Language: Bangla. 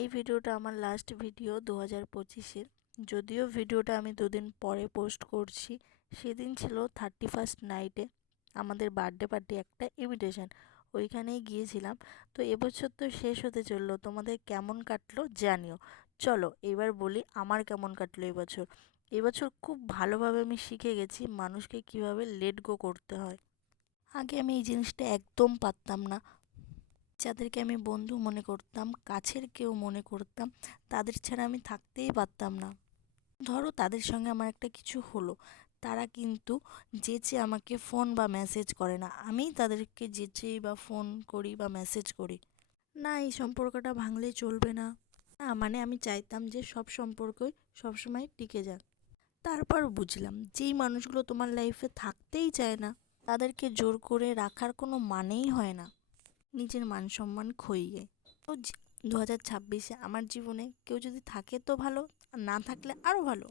এই ভিডিওটা আমার লাস্ট ভিডিও 2025-এর। যদিও ভিডিওটা আমি দুদিন পরে পোস্ট করছি। সেদিন ছিল 31st নাইটে আমাদের বার্থডে পার্টি একটা ইনভিটেশন, ওইখানেই গিয়েছিলাম। তো এবছর তো শেষ হতে চললো, তোমাদের কেমন কাটলো জানিও। চলো এবার বলি আমার কেমন কাটলো এবছর। এবছর খুব ভালোভাবে আমি শিখে গেছি মানুষকে কিভাবে লেট গো করতে হয়। আগে আমি এই জিনিসটা একদম পারতাম না। যাদেরকে আমি বন্ধু মনে করতাম, কাছের কেউ মনে করতাম, তাদের ছাড়া আমি থাকতেই পারতাম না। ধরো তাদের সঙ্গে আমার একটা কিছু হলো, তারা কিন্তু যেচে আমাকে ফোন বা মেসেজ করে না, আমিই তাদেরকে যেচেই বা ফোন করি বা মেসেজ করি। না, এই সম্পর্কটা ভাঙলেই চলবে না। না মানে আমি চাইতাম যে সব সম্পর্কই সবসময় টিকে যাক। তারপর বুঝলাম যেই মানুষগুলো তোমার লাইফে থাকতেই চায় না, তাদেরকে জোর করে রাখার কোনো মানেই হয় না। নিজের মান সম্মান খইয়ে তো 2026-এ আমার জীবনে কেউ যদি থাকে তো ভালো, আর না থাকলে আরও ভালো।